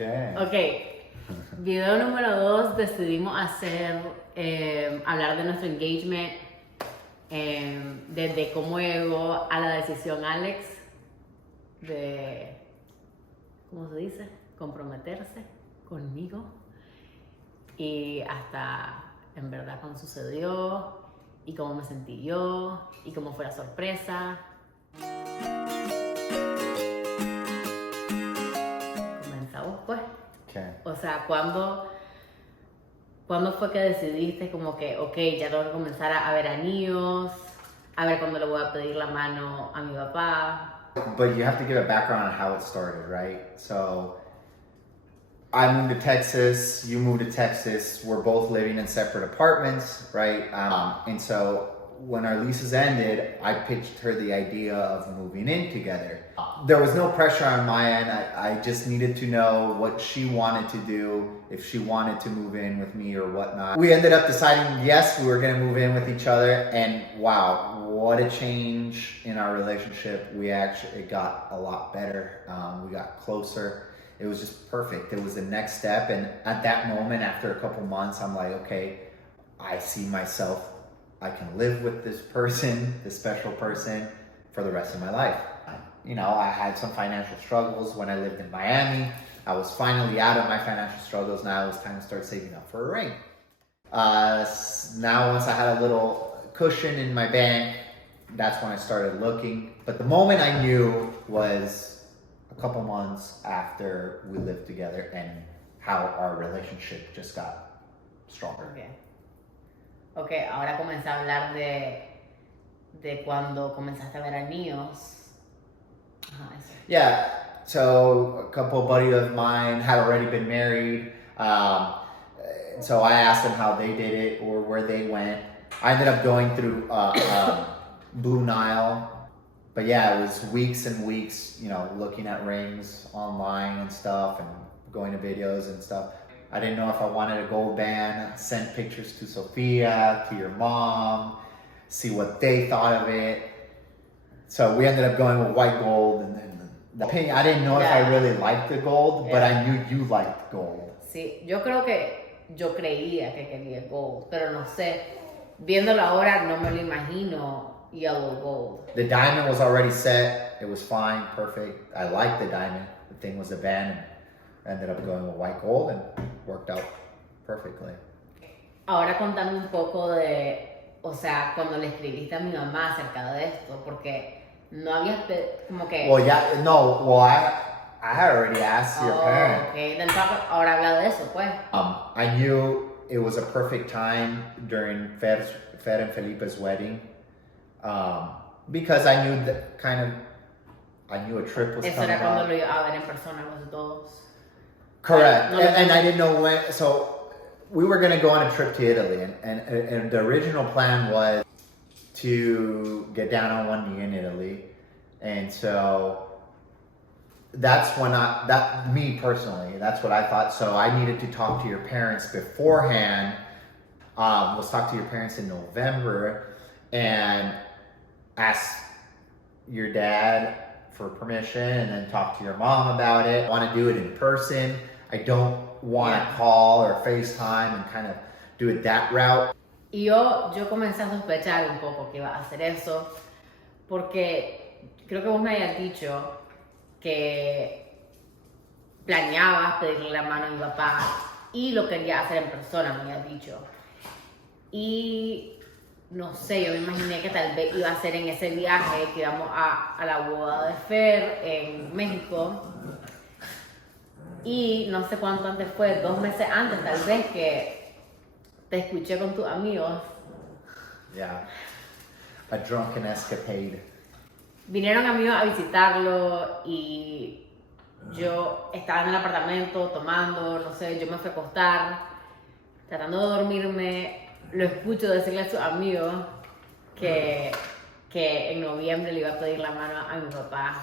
¿Qué? Ok, video número 2, decidimos hablar de nuestro engagement, desde cómo llegó a la decisión Alex de, ¿cómo se dice? Comprometerse conmigo, y hasta en verdad cómo sucedió y cómo me sentí yo y cómo fue la sorpresa. Comenzamos pues. ¿Qué? O sea, ¿cuándo fue que decidiste como que, ok, ya tengo que comenzar a ver anillos, a ver cuándo le voy a pedir la mano a mi papá? But you have to give a background on how it started, right? So, I moved to Texas, you moved to Texas, we're both living in separate apartments, right? And so when our leases ended, I pitched her the idea of moving in together. There was no pressure on my end. I just needed to know what she wanted to do, if she wanted to move in with me or whatnot. We ended up deciding, yes, we were gonna move in with each other, and wow, what a change in our relationship. It got a lot better. We got closer. It was just perfect. It was the next step. And at that moment, after a couple months, I'm like, okay, I see myself. I can live with this person, this special person, for the rest of my life. You know, I had some financial struggles when I lived in Miami. I was finally out of my financial struggles. Now it was time to start saving up for a ring. Now, once I had a little cushion in my bank, that's when I started looking. But the moment I knew was a couple months after we lived together and how our relationship just got stronger. Ok, ahora comencé a hablar de cuando comenzaste a ver anillos. Ajá, eso. Yeah, so a couple buddies of mine had already been married. So I asked them how they did it or where they went. I ended up going through Blue Nile. But yeah, it was weeks and weeks, you know, looking at rings online and stuff and going to videos and stuff. I didn't know if I wanted a gold band, send pictures to Sophia, to your mom, see what they thought of it. So we ended up going with white gold, and then the opinion, I didn't know if I really liked the gold, but I knew you liked gold. Sí, yo creía que quería gold, pero no sé, viéndolo ahora no me lo imagino yellow gold. The diamond was already set, it was fine, perfect. I liked the diamond, the thing was a band, and I ended up going with white gold and worked out perfectly. Ahora contando un poco de, o sea, cuando le escribiste a mi mamá acerca de esto, porque no habías como que... Well, yeah, no, well, I had already asked your parents. Okay, then ahora habla de eso, pues. I knew it was a perfect time during Fer and Felipe's wedding, because I knew that I knew a trip was eso coming era cuando up. lo iba a ver en persona los dos. Correct, No, and I didn't know when, so we were going to go on a trip to Italy, and the original plan was to get down on one knee in Italy, and so that's when me personally, that's what I thought. So I needed to talk to your parents beforehand. Let's talk to your parents in November and ask your dad for permission, and then talk to your mom about it. I want to do it in person. I don't want to call or FaceTime and kind of do it that route. Y yo comencé a sospechar un poco que iba a hacer eso, porque creo que vos me habías dicho que planeabas pedirle la mano a mi papá y lo quería hacer en persona, me habías dicho. Y no sé, yo me imaginé que tal vez iba a ser en ese viaje que íbamos a la boda de Fer en México. Y no sé cuánto antes fue, 2 meses antes tal vez, que te escuché con tus amigos. Yeah, a drunken escapade. Vinieron amigos a visitarlo y yo estaba en el apartamento tomando, no sé, yo me fui a acostar, tratando de dormirme. Lo escucho decirle a sus amigos que en noviembre le iba a pedir la mano a mi papá.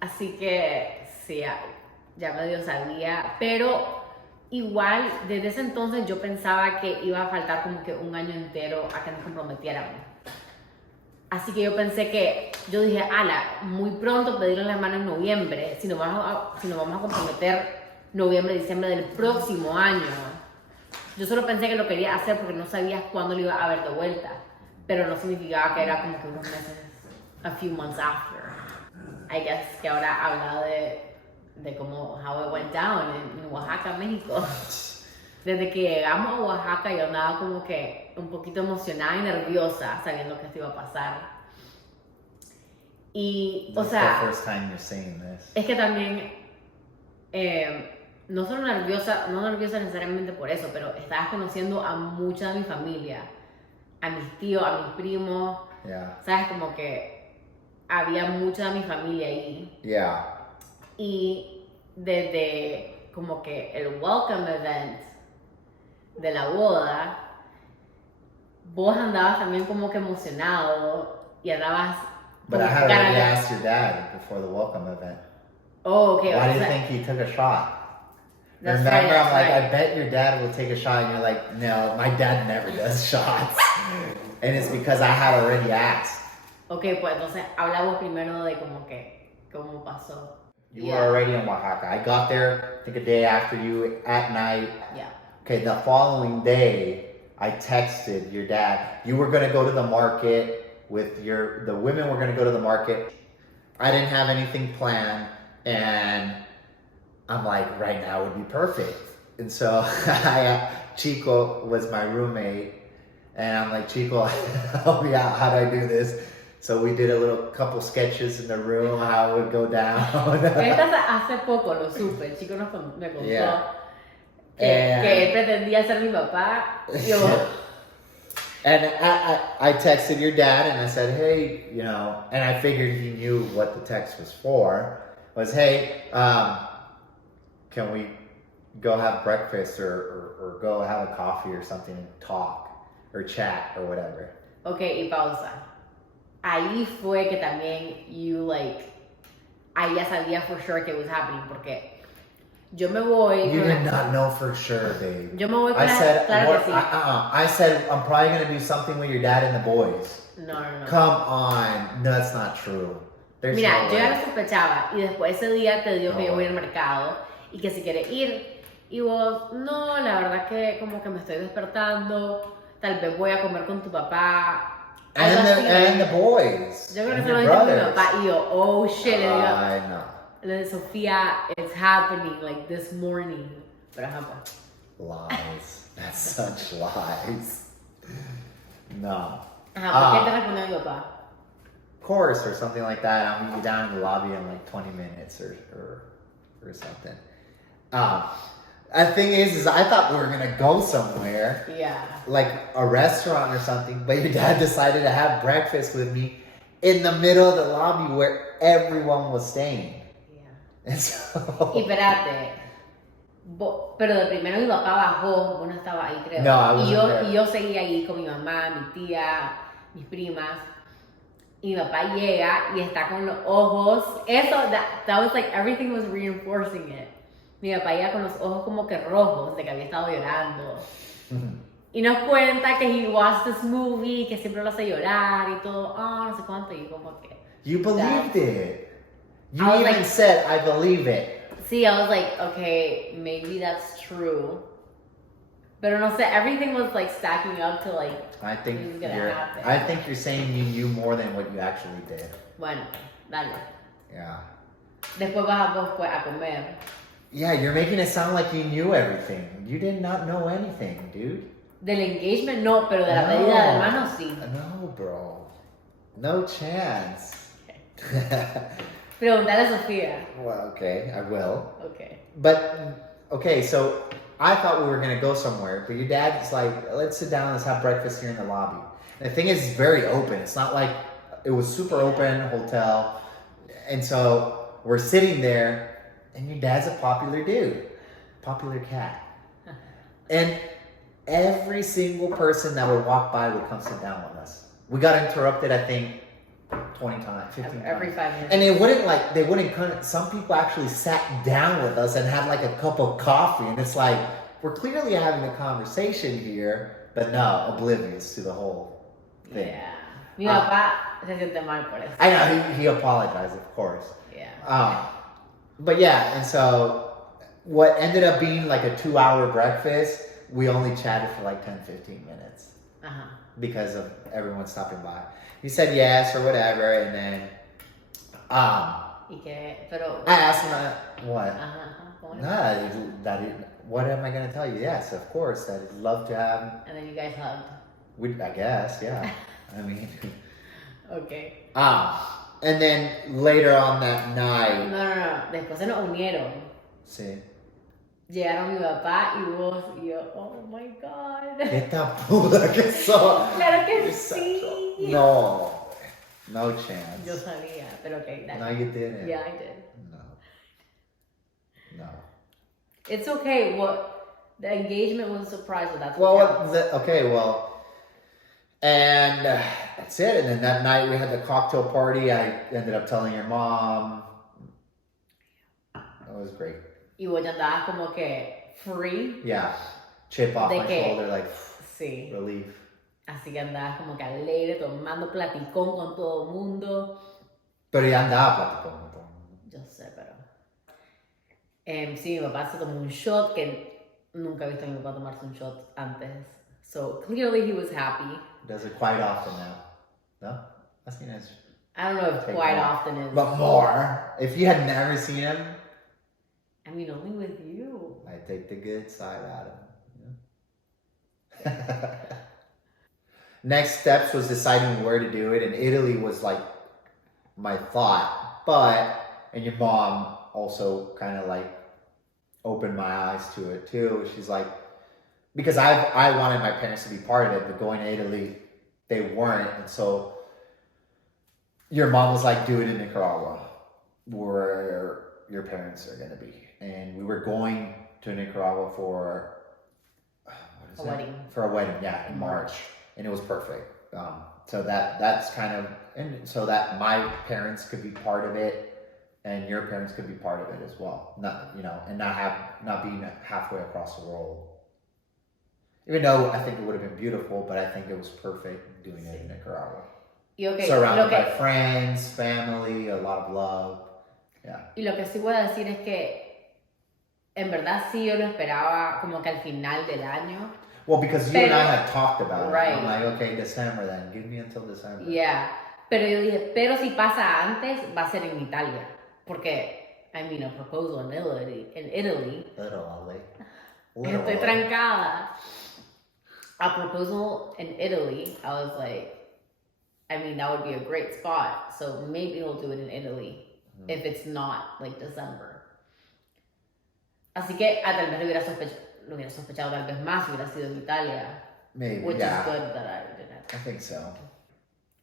Así que sí, ya medio sabía, pero igual desde ese entonces yo pensaba que iba a faltar como que un año entero a que nos comprometiéramos. Así que yo pensé que, yo dije, ala, muy pronto pedirle la mano en noviembre, si nos vamos a comprometer noviembre, diciembre del próximo año. Yo solo pensé que lo quería hacer porque no sabía cuándo lo iba a ver de vuelta, pero no significaba que era como que unos meses, a few months after. I guess que ahora ha hablado de cómo, how it went down en Oaxaca, México. Desde que llegamos a Oaxaca yo andaba como que un poquito emocionada y nerviosa sabiendo que esto iba a pasar. Y, o sea, the first time you're saying this. Es que también, no solo nerviosa, no nerviosa necesariamente por eso, pero estabas conociendo a mucha de mi familia, a mis tíos, a mis primos, Yeah. sabes, como que había mucha de mi familia ahí. Yeah. Y desde como que el welcome event de la boda, vos andabas también como que emocionado y andabas But I had already asked your dad before the welcome event. Oh, okay. Why do you think he took a shot? That's Remember, right, I'm like, right. I bet your dad will take a shot, and you're like, no, my dad never does shots. And it's because I had already asked. Okay, pues entonces hablamos primero de como que cómo pasó. You were already in Oaxaca. I got there, I think a day after you at night. Yeah. Okay, the following day, I texted your dad. You were gonna go to the market with the women were gonna go to the market. I didn't have anything planned, and I'm like, right now would be perfect. And so Chico was my roommate, and I'm like, Chico, help me out. How do I do this? So we did a couple sketches in the room, how it would go down. Hace poco lo supe, el chico me contó Yeah. que él pretendía ser mi papá. Yo, And I texted your dad and I said, hey, and I figured he knew what the text was for, was, hey, can we go have breakfast or go have a coffee or something and talk or chat or whatever. okay, y pausa. Ahí fue que también ahí ya sabía for sure que it was happening, porque yo me voy. You did not know for sure, babe. Yo me voy con I said, claro que sí. I said, I'm probably going to do something with your dad and the boys. No. Come on. No, that's not true. There's Mira, no yo ya way. lo sospechaba y después ese día te digo que yo voy al mercado y que si quieres ir y vos, no, la verdad que como que me estoy despertando, tal vez voy a comer con tu papá. And the boys. Yo creo que and se lo your dije a mi brothers. papá y yo, oh shit, I know. le digo, Sofía, it's happening like this morning. Pero ajá, pues. Lies. That's such lies. No. Ajá, ¿por qué te respondió mi papá? Of course, or something like that. I'll meet you down in the lobby in like 20 minutes or something. The thing is I thought we were gonna go somewhere, Yeah. like a restaurant or something, but your dad decided to have breakfast with me in the middle of the lobby where everyone was staying. Yeah. And so, Y espérate, pero de primero mi papá bajó, vos no estabas ahí, creo. No, I wasn't there. Y yo seguía ahí con mi mamá, mi tía, mis primas. Y mi papá llega y está con los ojos. That was like everything was reinforcing it. Mi papá llega con los ojos como que rojos de que había estado llorando. Y nos cuenta que he watched this movie, que siempre lo hace llorar y todo. No sé cuánto. Y como que. you believed it. You I was even like- said, I believe it. Sí, I was like, okay, maybe that's true. Pero no sé, everything was like stacking up to like. I think It's gonna happen. I think you're saying you knew more than what you actually did. Bueno, dale. Yeah. Después bajamos pues a comer. Yeah, you're making it sound like you knew everything. You did not know anything, dude. Del engagement no, pero de la pedida de mano sí. No, bro. No chance. Preguntale a Sofía. Well, okay, I will. Okay. But, okay, so I thought we were going to go somewhere, but your dad's like, let's sit down, let's have breakfast here in the lobby. And the thing is, it's very open. It's not like it was super open hotel. And so we're sitting there, and your dad's a popular dude, popular cat. And every single person that would walk by would come sit down with us. We got interrupted, I think, 20 times, 15 times. Every 5 minutes. And they wouldn't come, some people actually sat down with us and had like a cup of coffee. And it's like, we're clearly having a conversation here, but no, oblivious to the whole thing. Yeah. Mi papá se siente mal por eso. I know, he apologized, of course. Yeah. But yeah, and so what ended up being like a 2-hour breakfast, we only chatted for like 10-15 minutes Ajá. because of everyone stopping by. He said yes or whatever, and then Y que, pero... I asked him what. Ajá. ¿Cómo es? What am I gonna tell you? Yes, of course. I'd love to have. And then you guys hugged. I guess, yeah. I mean. Okay. And then later on that night. No. Después se nos unieron. Sí. Llegaron mi papá y vos y yo, oh my god. ¿Qué tapuda que sos? Claro que sí. No chance. Yo sabía, pero okay. No, you didn't. Yeah, I did. No. It's okay. The engagement was a surprise, but that's and that's it. And then that night we had the cocktail party. I ended up telling your mom. That was great. Y vos ya andabas como que free. Yeah, chip off my shoulder, like sí. Relief. Así que andabas como que alegre, tomando platicón con todo el mundo. Pero ya andaba platicón con todo el mundo. Yo sé, pero... sí, mi papá se tomó un shot que nunca he visto a mi papá tomarse un shot antes. So clearly he was happy. Does it quite often now? No? I seen it. I don't know if quite often is. But more. If you had never seen him. I mean, only with you. I take the good side out of him. Yeah. Next steps was deciding where to do it, and Italy was like my thought. And your mom also kind of like opened my eyes to it too. She's like, because I wanted my parents to be part of it, but going to Italy, they weren't. And so your mom was like, do it in Nicaragua, where your parents are going to be. And we were going to Nicaragua for a wedding. For a wedding, yeah, in March. And it was perfect. So that's kind of, and so that my parents could be part of it, and your parents could be part of it as well. Not not being halfway across the world. Even though I think it would have been beautiful, but I think it was perfect doing it in Nicaragua. Surrounded by friends, family, a lot of love. Yeah. Y lo que sí voy a decir es que en verdad sí yo lo esperaba como que al final del año. Well, because you and I had talked about it. Right. I'm like, okay, December then. Give me until December. Yeah. Pero yo dije, pero si pasa antes, va a ser en Italia. Porque, I mean, a proposal in Italy. Literally. Estoy trancada. A proposal in Italy, I was like, I mean, that would be a great spot. So maybe he'll do it in Italy. If it's not like December. Así que tal vez lo hubiera sospechado tal vez más, hubiera sido en Italia. Maybe, which yeah. is good that I didn't. I think so.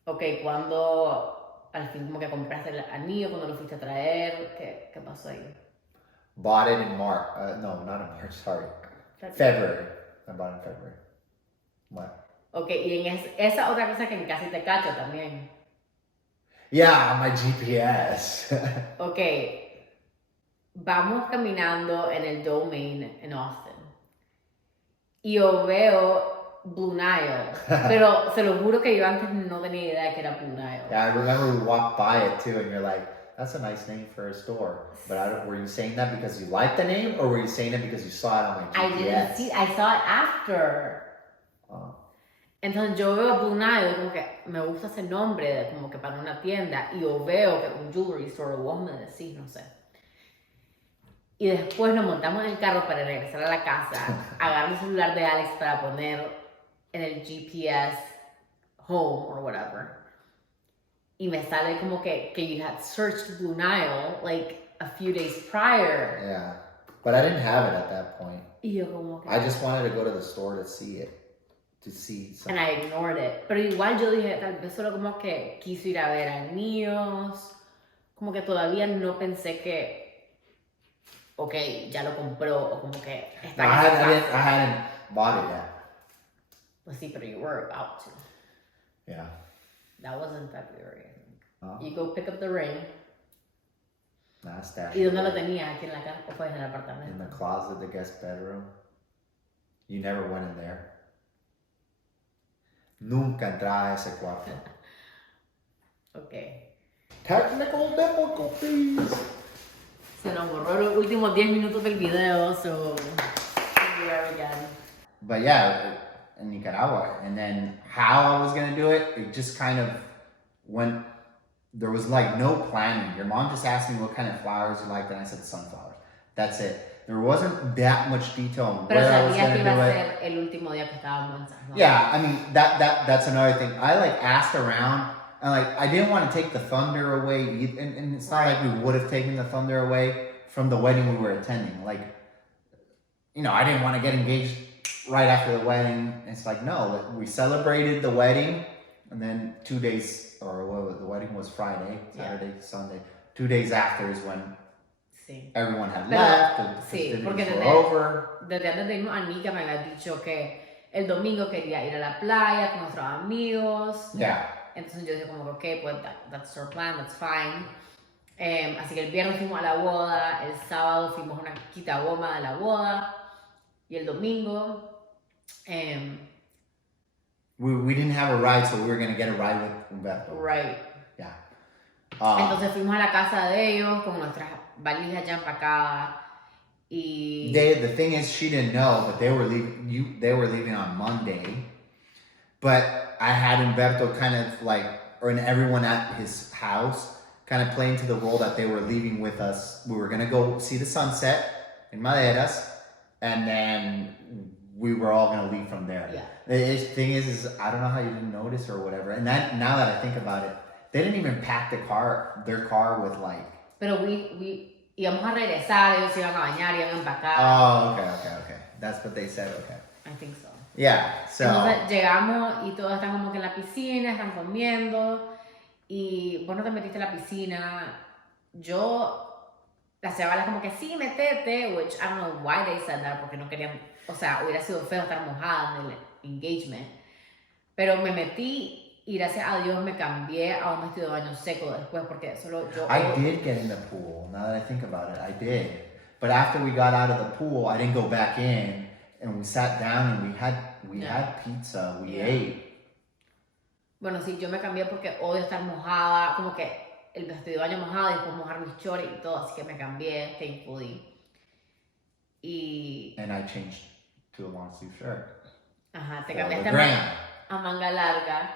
Ok, cuando al fin como que compraste el anillo, cuando lo fuiste a traer, ¿qué pasó ahí? Bought it in March. No, not in March, sorry. February. I bought it in February. What? Ok, y en esa otra cosa que en casi te cacho también. Yeah, on my GPS. Ok, vamos caminando en el Domain en Austin. Y yo veo Blue Nile. Pero se lo juro que yo antes no tenía idea que era Blue Nile. Yeah, I remember we walked by it too, and you're like, that's a nice name for a store. But were you saying that because you liked the name, or were you saying it because you saw it on my GPS? I didn't see, I saw it after. Oh. Entonces yo veo Blue Nile, como que me gusta ese nombre, como que para una tienda, y yo veo que un jewelry store, o vos me decís, no sé. Y después nos montamos en el carro para regresar a la casa, agarro el celular de Alex para poner en el GPS home or whatever. Y me sale como que you had searched Blue Nile like a few days prior. Yeah, but I didn't have it at that point. Y yo como que... I just wanted to go to the store to see it. To see something. And I ignored it. Pero igual yo dije, tal vez solo como que quiso ir a ver anillos. Como que todavía no pensé que, ok, ya lo compró, o como que está No, I hadn't bought it yet. Pues sí, pero you were about to. Yeah. That was in February, I think. Oh. You go pick up the ring. Nah, stash ¿Y it dónde lo there. tenías? ¿Aquí en la casa o fue en el apartamento? In the closet, the guest bedroom. You never went in there. Nunca entraba a ese cuarto. Ok. Technical difficulties. Se nos borró los últimos 10 minutos del video, so... here again. But yeah, in Nicaragua. And then how I was gonna do it, it just kind of went, there was like no planning. Your mom just asked me what kind of flowers you liked, and I said sunflowers. That's it. There wasn't that much detail on Pero where I was sabías gonna que iba do a it. ser el último día que estábamos, ¿no? Yeah, I mean that's another thing. I like asked around, and like I didn't want to take the thunder away, and it's not like we would have taken the thunder away from the wedding we were attending. Like, you know, I didn't want to get engaged right after the wedding. It's like, no, we celebrated the wedding, and then 2 days, or what, the wedding was Friday, Saturday, Sunday. 2 days after is when Sí. everyone had Pero, left, the sí, festivities porque were over. desde antes de irnos a Nica me habías dicho que el domingo quería ir a la playa con nuestros amigos. Yeah. Entonces yo dije como que, ok, pues that's our plan, that's fine. Así que el viernes fuimos a la boda, el sábado fuimos a una quita goma de la boda, y el domingo... We didn't have a ride, so we were going to get a ride with Humberto. Right. Yeah. Entonces fuimos a la casa de ellos con nuestras valijas ya empacadas y... The thing is, she didn't know, but they were leaving on Monday. But I had Humberto kind of like, or everyone at his house, kind of playing to the role that they were leaving with us. We were going to go see the sunset in Maderas, and then we were all going to leave from there. Yeah. The thing is I don't know how you didn't notice or whatever. And now that I think about it, they didn't even pack their car with like... Pero íbamos a regresar, ellos se iban a bañar, iban a empacar. Oh, okay. That's what they said, okay. I think so. Yeah, so... Entonces llegamos y todos están como que en la piscina, están comiendo, y vos no te metiste en la piscina. Las chavales como que sí, metete, which I don't know why they said that, porque no querían, o sea, hubiera sido feo estar mojada en el engagement. Pero me metí y gracias a Dios me cambié a un vestido de baño seco después, porque solo yo... I did get in the pool, now that I think about it, I did. But after we got out of the pool, I didn't go back in, and we sat down and we had pizza, we ate. Bueno, sí, yo me cambié porque odio estar mojada, como que el vestido de baño mojado y después mojar mis chores y todo, así que me cambié, thankfully. And I changed to a long sleeve shirt. Ajá, te For cambiaste the gram. a manga larga.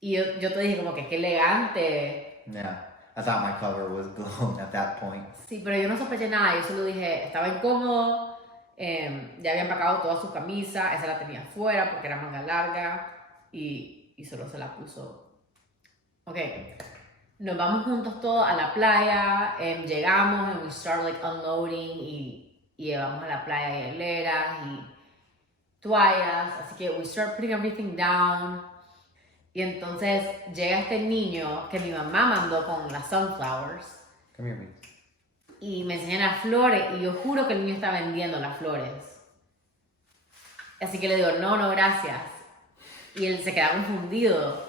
Y yo te dije como que qué elegante. Yeah, I thought my cover was blown at that point. Sí, pero yo no sospeché nada, yo solo dije, estaba incómodo, ya había empacado toda su camisa, esa la tenía afuera porque era manga larga y solo se la puso. Ok, nos vamos juntos todos a la playa, llegamos and we start like unloading y llevamos a la playa hieleras y toallas, así que we start putting everything down. Y entonces llega este niño que mi mamá mandó con las sunflowers. Come here, me. Y me enseñan las flores y yo juro que el niño está vendiendo las flores. Así que le digo, no, gracias. Y él se queda confundido.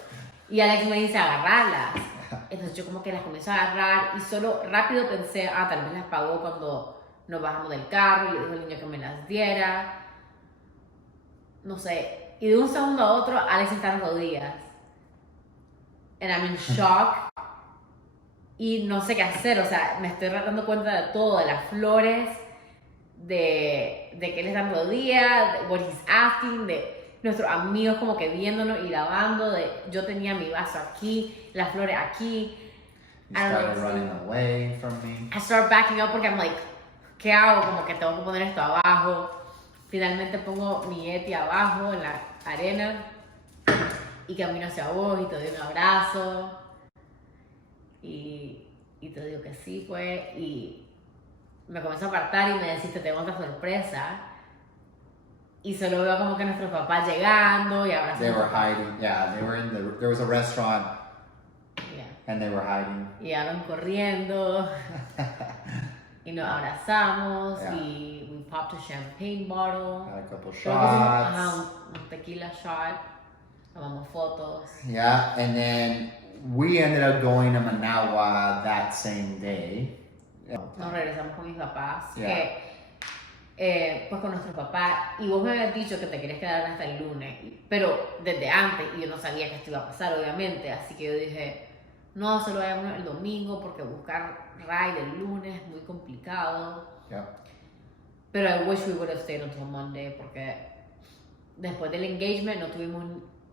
Y Alex me dice, agarrarlas. Entonces yo como que las comienzo a agarrar y solo rápido pensé, tal vez las pagó cuando nos bajamos del carro y le dijo al niño que me las diera. No sé. Y de un segundo a otro, Alex está en rodillas. And I'm in shock. Y no sé qué hacer, o sea, me estoy dando cuenta de todo, de las flores, de que él está en rodillas, de what he's asking, de nuestros amigos como que viéndonos y lavando, yo tenía mi vaso aquí, las flores aquí. You started running away from me. I start backing up porque I'm like, ¿qué hago? Como que tengo que poner esto abajo. Finalmente pongo mi Yeti abajo en la arena y camino hacia vos y te doy un abrazo. Y te digo que sí, pues, y me comienzo a apartar y me decís, te tengo otra sorpresa. Y solo veo como que nuestros papás llegando y abrazando. They were hiding, yeah, there was a restaurant, Yeah. and they were hiding. Y llegaron corriendo, y nos abrazamos, Yeah. y we popped a champagne bottle. Had a couple Creo que hicimos, shots. un tequila shot, tomamos fotos. Yeah, and then we ended up going to Managua that same day. Nos regresamos con mis papás. Yeah. Que pues con nuestro papá, y vos me habías dicho que te querías quedar hasta el lunes, pero desde antes, y yo no sabía que esto iba a pasar, obviamente, así que yo dije, no, solo vayamos el domingo, porque buscar ride el lunes es muy complicado. Yeah. Pero I wish we would have stayed until Monday, porque después del engagement no tuvimos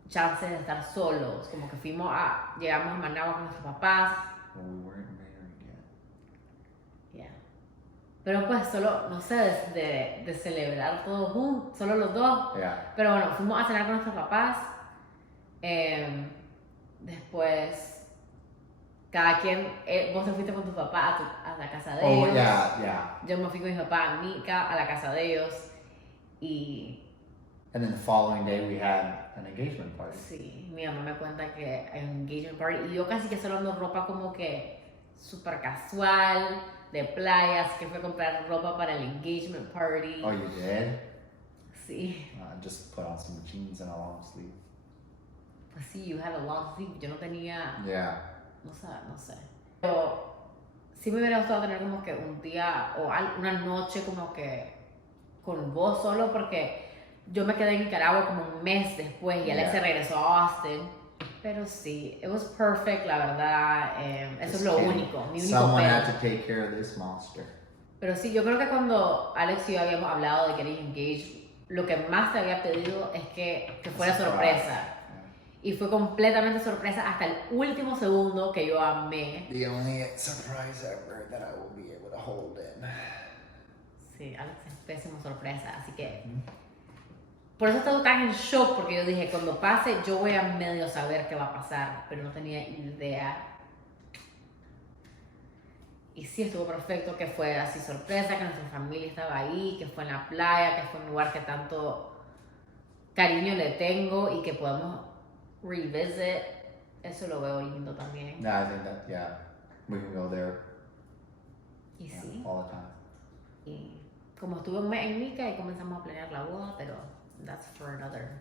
chance de estar solos, como que llegamos a Managua con nuestros papás. Well, we weren't married yet. Yeah. Pero pues solo, no sé, de celebrar todos juntos, solo los dos. Yeah. Pero bueno, fuimos a cenar con nuestros papás. Después, cada quien, vos te fuiste con tu papá a la casa de ellos. Oh, yeah. Yo me fui con mi papá a Nica, a la casa de ellos. Y And then the following day we had an engagement party. sí, mi mamá me cuenta que hay un engagement party. Y yo casi que solo ando ropa como que súper casual, de playa. Así que fui a comprar ropa para el engagement party. Oh, you did? Sí. Just put on some jeans and a long sleeve. Pues sí, you had a long sleeve. Yo no tenía, Yeah. no sé. Pero sí me hubiera gustado tener como que un día o una noche como que con vos solo, porque yo me quedé en Nicaragua como un mes después y Alex se regresó a Austin. Pero sí, it was perfect, la verdad. Eso es lo único, mi único Someone pero. had to take care of this monster. Pero sí, yo creo que cuando Alex y yo habíamos hablado de getting engaged, lo que más te había pedido es que fuera sorpresa. Y fue completamente sorpresa hasta el último segundo, que yo amé. The only surprise ever that I will be able to hold in. Sí, Alex es pésimo sorpresa, así que por eso estaba tan en shock, porque yo dije, cuando pase yo voy a medio saber qué va a pasar, pero no tenía idea. Y sí, estuvo perfecto, que fue así sorpresa, que nuestra familia estaba ahí, que fue en la playa, que fue un lugar que tanto cariño le tengo y que podemos revisit. Eso lo veo lindo también. No, I think that, yeah, we can go there Y sí, all the time. y como estuve un mes en Nica y comenzamos a planear la boda, pero that's for another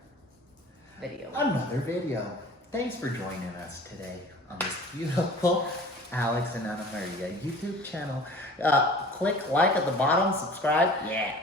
video. Another video. Thanks for joining us today on this beautiful Alex and Ana Maria YouTube channel. Click like at the bottom, subscribe. Yeah.